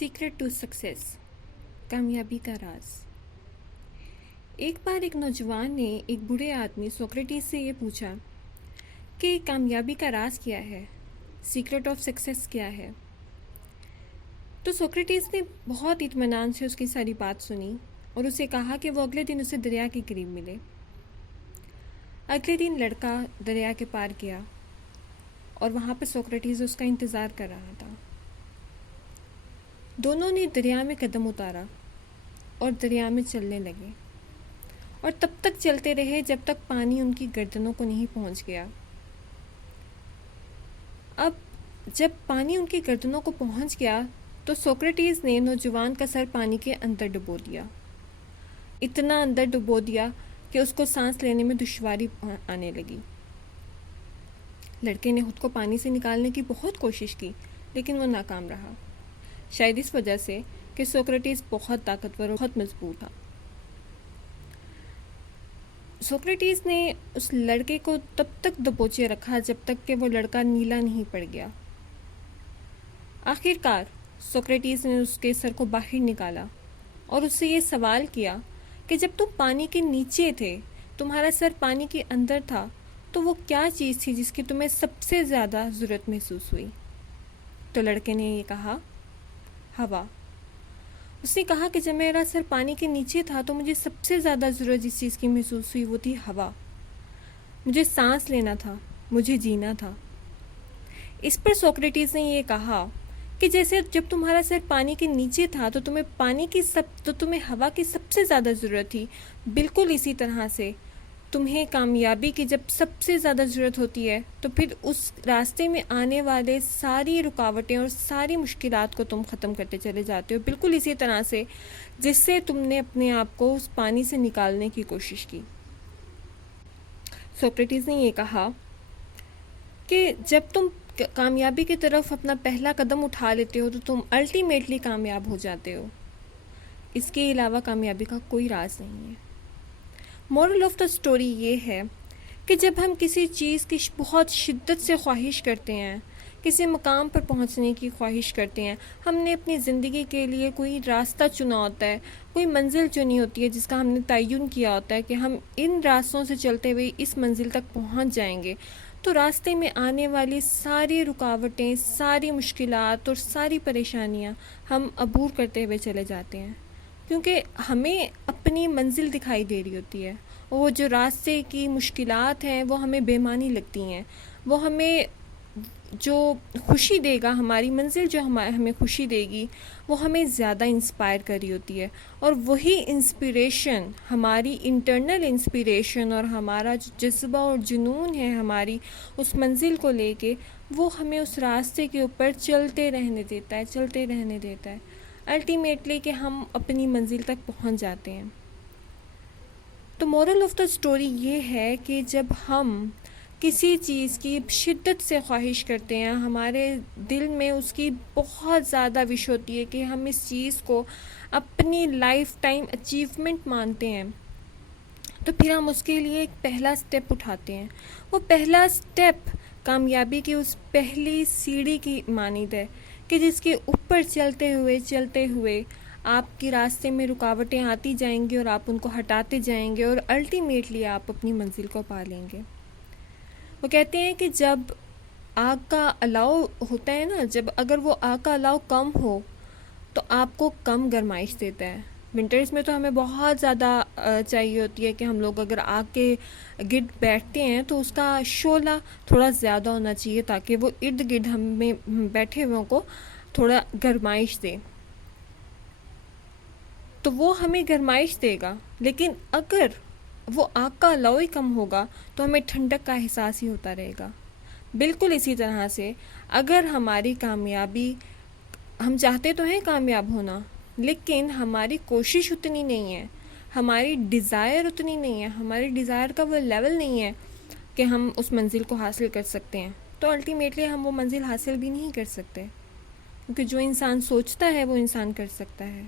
Secret to success, کامیابی کا راز۔ ایک بار ایک نوجوان نے ایک بوڑھے آدمی سوکریٹس سے یہ پوچھا کہ کامیابی کا راز کیا ہے، سیکرٹ آف سکسیس کیا ہے۔ تو سوکریٹس نے بہت اطمینان سے اس کی ساری بات سنی اور اسے کہا کہ وہ اگلے دن اسے دریا کے قریب ملے۔ اگلے دن لڑکا دریا کے پار گیا اور وہاں پر سوکریٹس اس کا انتظار کر رہا تھا۔ دونوں نے دریا میں قدم اتارا اور دریا میں چلنے لگے اور تب تک چلتے رہے جب تک پانی ان کی گردنوں کو نہیں پہنچ گیا۔ اب جب پانی ان کی گردنوں کو پہنچ گیا تو سوکریٹس نے نوجوان کا سر پانی کے اندر ڈبو دیا، اتنا اندر ڈبو دیا کہ اس کو سانس لینے میں دشواری آنے لگی۔ لڑکے نے خود کو پانی سے نکالنے کی بہت کوشش کی لیکن وہ ناکام رہا، شاید اس وجہ سے کہ سوکریٹس بہت طاقتور اور بہت مضبوط تھا۔ سوکریٹس نے اس لڑکے کو تب تک دبوچے رکھا جب تک کہ وہ لڑکا نیلا نہیں پڑ گیا۔ آخر کار سوکریٹس نے اس کے سر کو باہر نکالا اور اس سے یہ سوال کیا کہ جب تم پانی کے نیچے تھے، تمہارا سر پانی کے اندر تھا، تو وہ کیا چیز تھی جس کی تمہیں سب سے زیادہ ضرورت محسوس ہوئی؟ تو لڑکے نے یہ کہا، ہوا۔ اس نے کہا کہ جب میرا سر پانی کے نیچے تھا تو مجھے سب سے زیادہ ضرورت جس چیز کی محسوس ہوئی وہ تھی ہوا۔ مجھے سانس لینا تھا، مجھے جینا تھا۔ اس پر سوکریٹس نے یہ کہا کہ جیسے جب تمہارا سر پانی کے نیچے تھا تو تمہیں ہوا کی سب سے زیادہ ضرورت تھی، بالکل اسی طرح سے تمہیں کامیابی کی جب سب سے زیادہ ضرورت ہوتی ہے تو پھر اس راستے میں آنے والے ساری رکاوٹیں اور ساری مشکلات کو تم ختم کرتے چلے جاتے ہو، بالکل اسی طرح سے جس سے تم نے اپنے آپ کو اس پانی سے نکالنے کی کوشش کی۔ سوکریٹس نے یہ کہا کہ جب تم کامیابی کی طرف اپنا پہلا قدم اٹھا لیتے ہو تو تم الٹیمیٹلی کامیاب ہو جاتے ہو۔ اس کے علاوہ کامیابی کا کوئی راز نہیں ہے۔ مورل آف دا اسٹوری یہ ہے کہ جب ہم کسی چیز کی بہت شدت سے خواہش کرتے ہیں، کسی مقام پر پہنچنے کی خواہش کرتے ہیں، ہم نے اپنی زندگی کے لیے کوئی راستہ چنا ہوتا ہے، کوئی منزل چنی ہوتی ہے جس کا ہم نے تعین کیا ہوتا ہے کہ ہم ان راستوں سے چلتے ہوئے اس منزل تک پہنچ جائیں گے، تو راستے میں آنے والی ساری رکاوٹیں، ساری مشکلات اور ساری پریشانیاں ہم عبور کرتے ہوئے چلے جاتے ہیں، کیونکہ ہمیں اپنی منزل دکھائی دے رہی ہوتی ہے۔ وہ جو راستے کی مشکلات ہیں وہ ہمیں بے معنی لگتی ہیں، وہ ہمیں جو خوشی دے گا، ہماری منزل جو ہمیں خوشی دے گی وہ ہمیں زیادہ انسپائر کر رہی ہوتی ہے، اور وہی انسپریشن، ہماری انٹرنل انسپریشن اور ہمارا جو جذبہ اور جنون ہے ہماری اس منزل کو لے کے، وہ ہمیں اس راستے کے اوپر چلتے رہنے دیتا ہے الٹیمیٹلی کہ ہم اپنی منزل تک پہنچ جاتے ہیں۔ تو مورل آف دا اسٹوری یہ ہے کہ جب ہم کسی چیز کی شدت سے خواہش کرتے ہیں، ہمارے دل میں اس کی بہت زیادہ وش ہوتی ہے کہ ہم اس چیز کو اپنی لائف ٹائم اچیومنٹ مانتے ہیں، تو پھر ہم اس کے لیے ایک پہلا سٹیپ اٹھاتے ہیں۔ وہ پہلا سٹیپ کامیابی کی اس پہلی سیڑھی کی مانند ہے کہ جس کے اوپر چلتے ہوئے آپ کے راستے میں رکاوٹیں آتی جائیں گی اور آپ ان کو ہٹاتے جائیں گے اور الٹیمیٹلی آپ اپنی منزل کو پا لیں گے۔ وہ کہتے ہیں کہ جب آگ کا الاؤ ہوتا ہے نا، اگر وہ آگ کا الاؤ کم ہو تو آپ کو کم گرمائش دیتا ہے۔ ونٹرز میں تو ہمیں بہت زیادہ چاہیے ہوتی ہے کہ ہم لوگ اگر آگ کے گرد بیٹھتے ہیں تو اس کا شعلہ تھوڑا زیادہ ہونا چاہیے تاکہ وہ ارد گرد ہمیں بیٹھے ہوئوں کو تھوڑا گرمائش دے، تو وہ ہمیں گرمائش دے گا۔ لیکن اگر وہ آگ کا الاؤ ہی کم ہوگا تو ہمیں ٹھنڈک کا احساس ہی ہوتا رہے گا۔ بالکل اسی طرح سے اگر ہماری کامیابی، ہم چاہتے تو ہیں کامیاب ہونا، لیکن ہماری کوشش اتنی نہیں ہے، ہماری ڈیزائر اتنی نہیں ہے، ہماری ڈیزائر کا وہ لیول نہیں ہے کہ ہم اس منزل کو حاصل کر سکتے ہیں، تو الٹیمیٹلی ہم وہ منزل حاصل بھی نہیں کر سکتے، کیونکہ جو انسان سوچتا ہے وہ انسان کر سکتا ہے۔